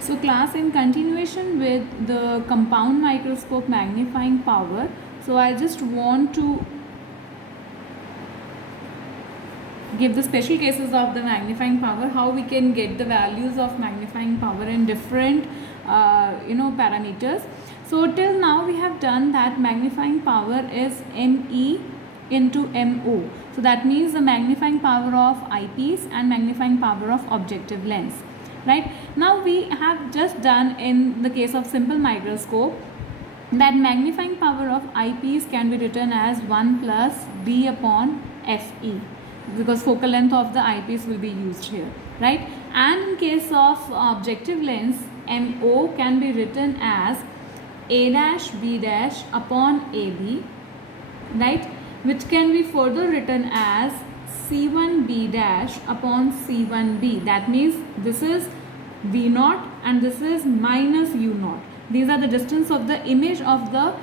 So class, in continuation with the compound microscope magnifying power, so I just want to give the special cases of the magnifying power, how we can get the values of magnifying power in different parameters. So till now we have done that magnifying power is ME into MO. So that means the magnifying power of eyepiece and magnifying power of objective lens. Right, now we have just done in the case of simple microscope that magnifying power of eyepiece can be written as 1 plus d upon Fe, because focal length of the eyepiece will be used here, right? And in case of objective lens, MO can be written as A dash B dash upon AB, right? Which can be further written as C1B dash upon C1B. That means this is V0 and this is minus U0. These are the distance of the image of the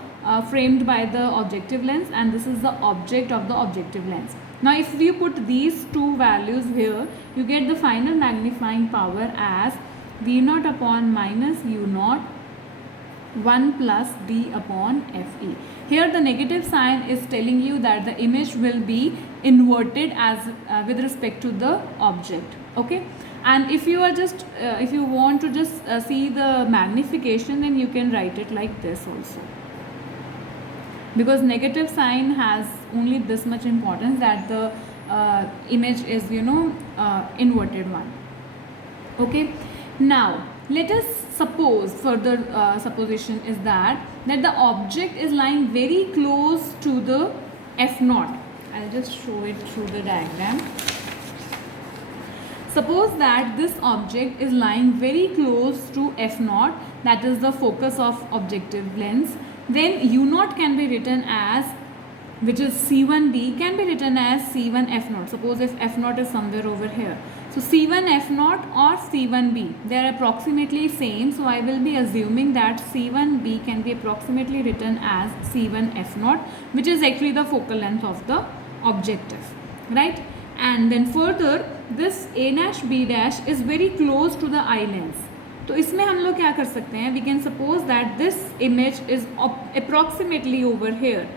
framed by the objective lens, and this is the object of the objective lens. Now if we put these two values here, you get the final magnifying power as V0 upon minus U0 1 plus d upon Fe. Here the negative sign is telling you that the image will be inverted as with respect to the object. Okay, and if you are just if you want to just see the magnification, then you can write it like this also, because negative sign has only this much importance, that the image is inverted one. Okay, now let us suppose, further supposition is that the object is lying very close to the F0. I'll just show it through the diagram. Suppose that this object is lying very close to F0, that is the focus of objective lens, then U0 can be written as, which is C1B, can be written as C1 F0. Suppose if F0 is somewhere over here. So C1 F0 or C1B, they are approximately same. So I will be assuming that C1B can be approximately written as C1 F0, which is actually the focal length of the objective, right? And then further, this A dash B dash is very close to the eye lens. तो इसमें हम लोग क्या कर सकते हैं? We can suppose that this image is approximately over here,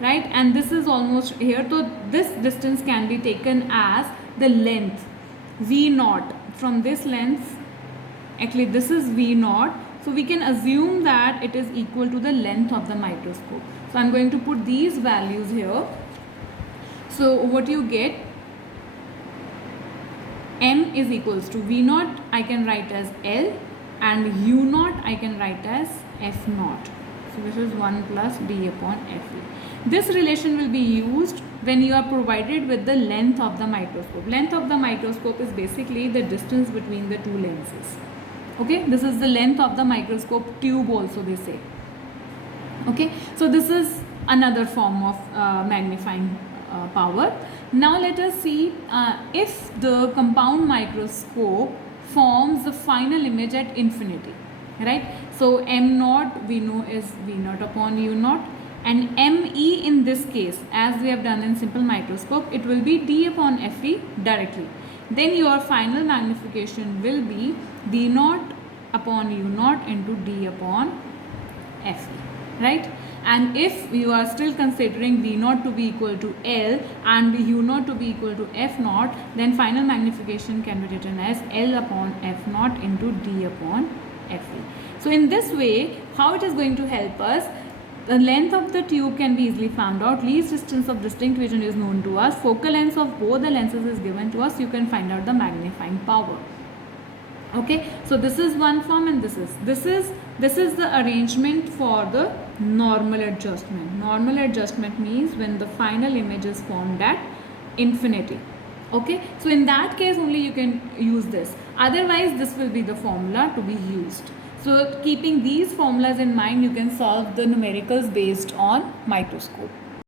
right? And this is almost here. So this distance can be taken as the length V0 from this length. Actually, this is V0. So we can assume that it is equal to the length of the microscope. So I'm going to put these values here. So what you get, M is equals to V0, I can write as L, and U0 I can write as F0. So this is 1 plus D upon Fe. This relation will be used when you are provided with the length of the microscope. Length of the microscope is basically the distance between the two lenses. Okay, this is the length of the microscope tube also, they say. Okay, so this is another form of magnifying power. Now let us see if the compound microscope forms the final image at infinity, right? So M0 we know is V0 upon U0, and ME in this case, as we have done in simple microscope, it will be D upon Fe directly. Then your final magnification will be V0 upon U0 into D upon Fe, right? And if you are still considering V0 to be equal to L and U0 to be equal to F0, then final magnification can be written as L upon F0 into D upon Fe. So in this way, how it is going to help us? The length of the tube can be easily found out. Least distance of distinct vision is known to us. Focal length of both the lenses is given to us. You can find out the magnifying power. Okay, so this is one form, and this is the arrangement for the normal adjustment. Normal adjustment means when the final image is formed at infinity. Okay, so in that case only you can use this. Otherwise, this will be the formula to be used. So keeping these formulas in mind, you can solve the numericals based on microscope.